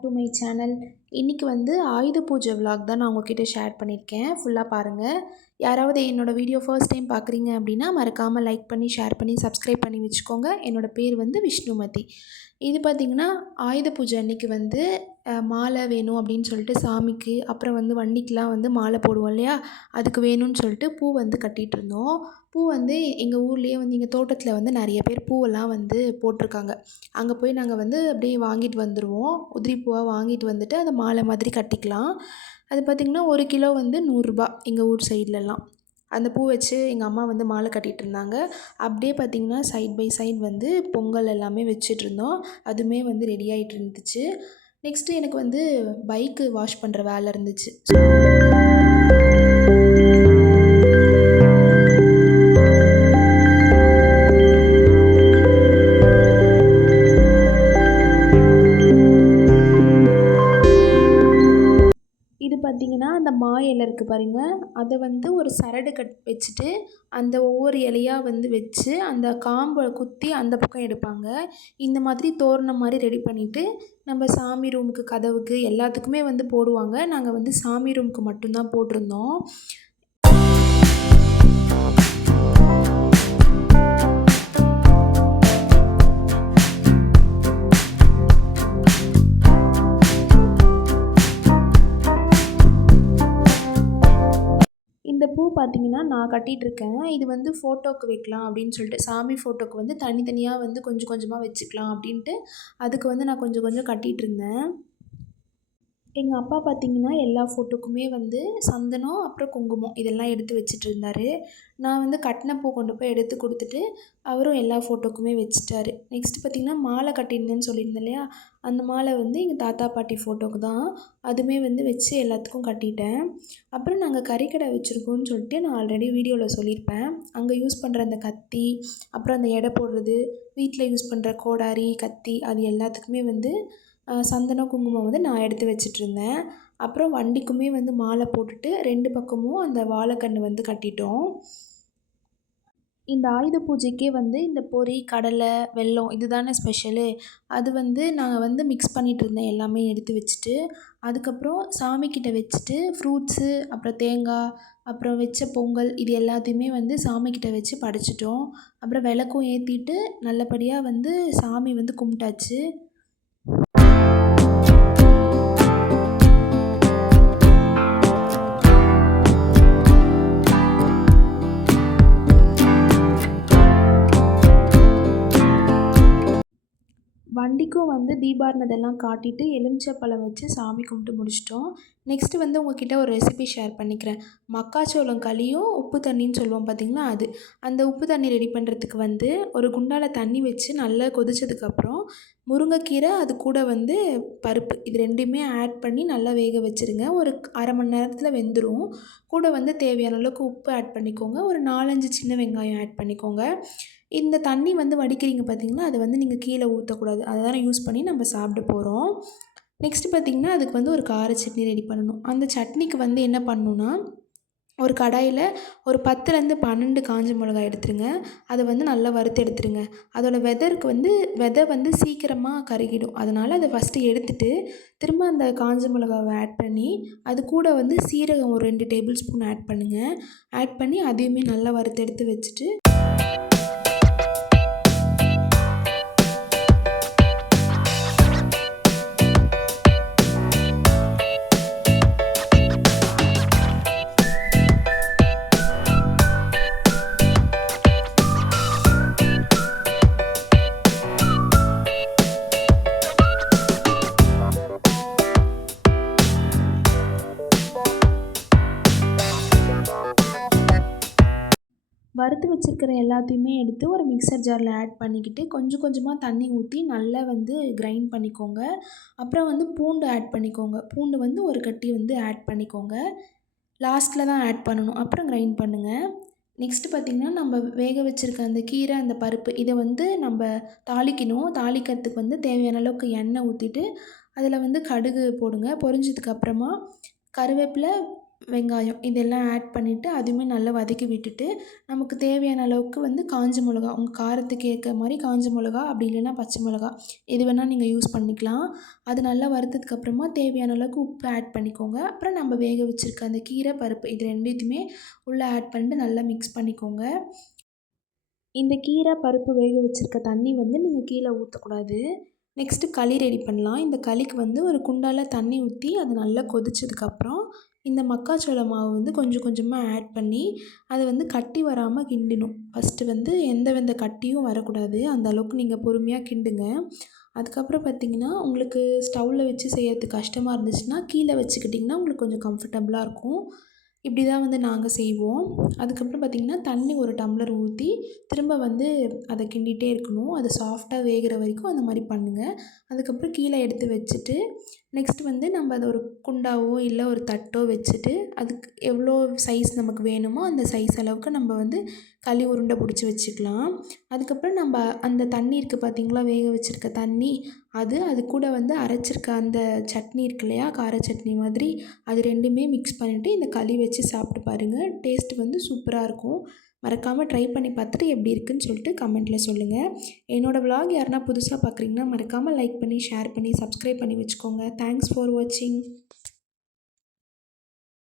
Back to my channel. இன்றைக்கி வந்து ஆயுத பூஜை விலாக் தான் நான் உங்ககிட்ட ஷேர் பண்ணியிருக்கேன். ஃபுல்லாக பாருங்கள். யாராவது என்னோடய வீடியோ ஃபர்ஸ்ட் டைம் பார்க்குறீங்க அப்படின்னா மறக்காமல் லைக் பண்ணி ஷேர் பண்ணி சப்ஸ்கிரைப் பண்ணி வச்சுக்கோங்க. என்னோடய பேர் வந்து விஷ்ணுமதி. இது பார்த்திங்கன்னா ஆயுத பூஜை அன்றைக்கி வந்து மாலை வேணும் அப்படின்னு சொல்லிட்டு சாமிக்கு, அப்புறம் வந்து வண்டிக்கெலாம் வந்து மாலை போடுவோம் இல்லையா, அதுக்கு வேணும்னு சொல்லிட்டு பூ வந்து கட்டிகிட்டு இருந்தோம். பூ வந்து எங்கள் ஊர்லேயே வந்து எங்கள் தோட்டத்தில் வந்து நிறைய பேர் பூவெல்லாம் வந்து போட்டிருக்காங்க. அங்கே போய் நாங்கள் வந்து அப்படியே வாங்கிட்டு வந்துடுவோம். உதிரி பூவாக வாங்கிட்டு வந்துட்டு அதை மாலை மாதிரி கட்டிக்கலாம். அது பார்த்திங்கன்னா 1 கிலோ வந்து 100 ரூபா எங்கள் ஊர் சைட்லலாம். அந்த பூ வச்சு எங்கள் அம்மா வந்து மாலை கட்டிகிட்டு இருந்தாங்க. அப்படியே பார்த்திங்கன்னா சைட் பை சைட் வந்து பொங்கல் எல்லாமே வச்சிட்ருந்தோம். அதுவுமே வந்து ரெடி ஆகிட்டு இருந்துச்சு. நெக்ஸ்ட்டு எனக்கு வந்து பைக்கு வாஷ் பண்ணுற வேலை இருந்துச்சு. இது பார்த்திங்கன்னா அந்த மா இலை இருக்குது பாருங்கள், அதை வந்து ஒரு சரடு வச்சுட்டு அந்த ஒவ்வொரு இலையாக வந்து வச்சு அந்த காம்பை குத்தி அந்த பக்கம் எடுப்பாங்க. இந்த மாதிரி தோரணம் மாதிரி ரெடி பண்ணிவிட்டு நம்ம சாமி ரூமுக்கு, கதவுக்கு எல்லாத்துக்குமே வந்து போடுவாங்க. நாங்கள் வந்து சாமி ரூமுக்கு மட்டும்தான் போட்டிருந்தோம். இந்த பூ பார்த்திங்கன்னா நான் கட்டிகிட்ருக்கேன். இது வந்து ஃபோட்டோவுக்கு வைக்கலாம் அப்படின்னு சொல்லிட்டு, சாமி ஃபோட்டோவுக்கு வந்து தனித்தனியாக வந்து கொஞ்சம் கொஞ்சமாக வச்சுக்கலாம் அப்படின்ட்டு அதுக்கு வந்து நான் கொஞ்சம் கொஞ்சம் கட்டிகிட்ருந்தேன். எங்கள் அப்பா பார்த்திங்கன்னா எல்லா ஃபோட்டோக்குமே வந்து சந்தனம், அப்புறம் குங்குமம் இதெல்லாம் எடுத்து வச்சுட்ருந்தாரு. நான் வந்து கட்டின பூ கொண்டு போய் எடுத்து கொடுத்துட்டு அவரும் எல்லா ஃபோட்டோக்குமே வச்சுட்டாரு. நெக்ஸ்ட்டு பார்த்திங்கன்னா மாலை கட்டியிருந்தேன்னு சொல்லியிருந்தேன் இல்லையா, அந்த மாலை வந்து எங்கள் தாத்தா பாட்டி ஃபோட்டோவுக்கு தான். அதுவுமே வந்து வச்சு எல்லாத்துக்கும் கட்டிட்டேன். அப்புறம் நாங்கள் கறிக்கடை வச்சுருக்கோன்னு சொல்லிட்டு நான் ஆல்ரெடி வீடியோவில் சொல்லியிருப்பேன். அங்கே யூஸ் பண்ணுற அந்த கத்தி, அப்புறம் அந்த எடை போடுறது, வீட்டில் யூஸ் பண்ணுற கோடாரி, கத்தி அது எல்லாத்துக்குமே வந்து சந்தனம், குங்குமம் வந்து நான் எடுத்து வச்சிட்ருந்தேன். அப்புறம் வண்டிக்குமே வந்து மாலை போட்டுட்டு 2 பக்கமும் அந்த வாழைக்கன்று வந்து கட்டிட்டோம். இந்த ஆயுத பூஜைக்கே வந்து இந்த பொரி, கடலை, வெல்லம் இது தானே ஸ்பெஷலு. அது வந்து நாங்கள் வந்து மிக்ஸ் பண்ணிகிட்ருந்தேன் எல்லாமே எடுத்து வச்சுட்டு. அதுக்கப்புறம் சாமிக்கிட்ட வச்சுட்டு ஃப்ரூட்ஸு, அப்புறம் தேங்காய், அப்புறம் வச்ச பொங்கல் இது எல்லாத்தையுமே வந்து சாமிக்கிட்ட வச்சு படைச்சிட்டோம். அப்புறம் விளக்கும் ஏற்றிட்டு நல்லபடியாக வந்து சாமி வந்து கும்பிட்டாச்சு. வண்டிக்கும் வந்து தீபாரதெல்லாம் காட்டிட்டு எலுமிச்சப்பழம் வச்சு சாமி கும்பிட்டு முடிச்சிட்டோம். நெக்ஸ்ட்டு வந்து உங்கள்கிட்ட ஒரு ரெசிபி ஷேர் பண்ணிக்கிறேன். மக்காச்சோளம் களியும் உப்பு தண்ணின்னு சொல்லுவோம் பார்த்திங்களா அது. அந்த உப்பு தண்ணி ரெடி பண்ணுறதுக்கு வந்து ஒரு குண்டாவில் தண்ணி வச்சு நல்லா கொதிச்சதுக்கப்புறம் முருங்கைக்கீரை, அது கூட வந்து பருப்பு இது 2மே ஆட் பண்ணி நல்லா வேக வச்சுருங்க. ஒரு 1/2 மணி நேரத்தில் வெந்துடும். கூட வந்து தேவையான அளவுக்கு உப்பு ஆட் பண்ணிக்கோங்க. ஒரு 4, 5 சின்ன வெங்காயம் ஆட் பண்ணிக்கோங்க. இந்த தண்ணி வந்து வடிக்கிறீங்க பார்த்திங்களா, அதை வந்து நீங்கள் கீழே ஊற்றக்கூடாது. அதை தான் யூஸ் பண்ணி நம்ம சாப்பிட போகிறோம். நெக்ஸ்ட்டு பார்த்திங்கன்னா அதுக்கு வந்து ஒரு கார சட்னி ரெடி பண்ணணும். அந்த சட்னிக்கு வந்து என்ன பண்ணணுன்னா, ஒரு கடாயில் ஒரு 10லேருந்து 12 காஞ்ச மிளகாய் எடுத்துருங்க. அதை வந்து நல்லா வறுத்து எடுத்துருங்க. அதோடய விதை வந்து சீக்கிரமாக கருகிடும். அதனால் அதை ஃபஸ்ட்டு எடுத்துட்டு திரும்ப அந்த காஞ்ச மிளகாவை ஆட் பண்ணி அது கூட வந்து சீரகம் ஒரு 2 டேபிள் ஸ்பூன் ஆட் பண்ணுங்கள். ஆட் பண்ணி அதையுமே நல்லா வறுத்து எடுத்து வச்சுட்டு வறுத்து வச்சுருக்கிற எல்லாத்தையுமே எடுத்து ஒரு மிக்சர் ஜாரில் ஆட் பண்ணிக்கிட்டு கொஞ்சம் கொஞ்சமாக தண்ணி ஊற்றி நல்லா வந்து கிரைண்ட் பண்ணிக்கோங்க. அப்புறம் வந்து பூண்டு ஆட் பண்ணிக்கோங்க. பூண்டு வந்து ஒரு கட்டி வந்து ஆட் பண்ணிக்கோங்க. லாஸ்ட்டில் தான் ஆட் பண்ணணும். அப்புறம் கிரைண்ட் பண்ணுங்கள். நெக்ஸ்ட்டு பார்த்திங்கன்னா நம்ம வேக வச்சுருக்க அந்த கீரை, அந்த பருப்பு இதை வந்து நம்ம தாளிக்கணும். தாளிக்கிறதுக்கு வந்து தேவையான அளவுக்கு எண்ணெய் ஊற்றிட்டு அதில் வந்து கடுகு போடுங்க. பொரிஞ்சதுக்கப்புறமா கருவேப்பிலை, வெங்காயம் இதெல்லாம் ஆட் பண்ணிவிட்டு அதுவுமே நல்லா வதக்கி விட்டுட்டு, நமக்கு தேவையான அளவுக்கு வந்து காஞ்ச மிளகா, உங்கள் காரத்துக்கு ஏற்ற மாரி காஞ்ச மிளகா, அப்படி இல்லைன்னா பச்சை மிளகா எது வேணால் நீங்கள் யூஸ் பண்ணிக்கலாம். அது நல்லா வறுத்ததுக்கப்புறமா தேவையான அளவுக்கு உப்பு ஆட் பண்ணிக்கோங்க. அப்புறம் நம்ம வேக வச்சுருக்க அந்த கீரை, பருப்பு இது 2த்தையுமே உள்ளே ஆட் பண்ணிட்டு நல்லா மிக்ஸ் பண்ணிக்கோங்க. இந்த கீரை, பருப்பு வேக வச்சுருக்க தண்ணி வந்து நீங்கள் கீழே ஊற்றக்கூடாது. நெக்ஸ்ட்டு களி ரெடி பண்ணலாம். இந்த களிக்கு வந்து ஒரு குண்டால தண்ணி ஊற்றி அது நல்லா கொதிச்சதுக்கப்புறம், இந்த மக்காச்சோள மாவு வந்து கொஞ்சம் கொஞ்சமாக ஆட் பண்ணி, அது வந்து கட்டி வராமல் கிண்டணும். ஃபஸ்ட்டு வந்து எந்தவித கட்டியும் வரக்கூடாது. அந்த அளவுக்கு நீங்கள் பொறுமையாக கிண்டுங்க. அதுக்கப்புறம் பார்த்தீங்கன்னா, உங்களுக்கு ஸ்டவ்வில் வச்சு செய்யறதுக்கு கஷ்டமாக இருந்துச்சுன்னா, கீழே வச்சுக்கிட்டிங்கன்னா உங்களுக்கு கொஞ்சம் கம்ஃபர்டபுளாக இருக்கும். இப்படி தான் வந்து நாங்க செய்வோம். அதுக்கப்புறம் பார்த்திங்கன்னா, தண்ணி ஒரு டம்ளர் ஊற்றி திரும்ப வந்து அதை கிண்டிகிட்டே இருக்கணும். அது சாஃப்டாக வேகிற வரைக்கும் அந்த மாதிரி பண்ணுங்கள். அதுக்கப்புறம் கீழே எடுத்து வச்சுட்டு, நெக்ஸ்ட் வந்து நம்ம அதை ஒரு குண்டாவோ இல்லை ஒரு தட்டோ வச்சுட்டு, அதுக்கு எவ்வளோ சைஸ் நமக்கு வேணுமோ அந்த சைஸ் அளவுக்கு நம்ம வந்து களி உருண்டை பிடிச்சி வச்சுக்கலாம். அதுக்கப்புறம் நம்ம அந்த தண்ணி இருக்குது பார்த்தீங்களா, வேக வச்சுருக்க தண்ணி, அது கூட வந்து அரைச்சிருக்க அந்த சட்னி இருக்கு இல்லையா, கார சட்னி மாதிரி, அது 2மே மிக்ஸ் பண்ணிவிட்டு இந்த களி வச்சு சாப்பிட்டு பாருங்கள். டேஸ்ட் வந்து சூப்பராக இருக்கும். மறக்காமல் ட்ரை பண்ணி பார்த்துட்டு எப்படி இருக்குன்னு சொல்லிட்டு கமெண்ட்டில் சொல்லுங்கள். என்னோடய விலாக் யாருன்னா புதுசாக பார்க்குறீங்கன்னா மறக்காமல் லைக் பண்ணி, ஷேர் பண்ணி, சப்ஸ்கிரைப் பண்ணி வச்சுக்கோங்க. தேங்க்ஸ் ஃபார் வாட்சிங்.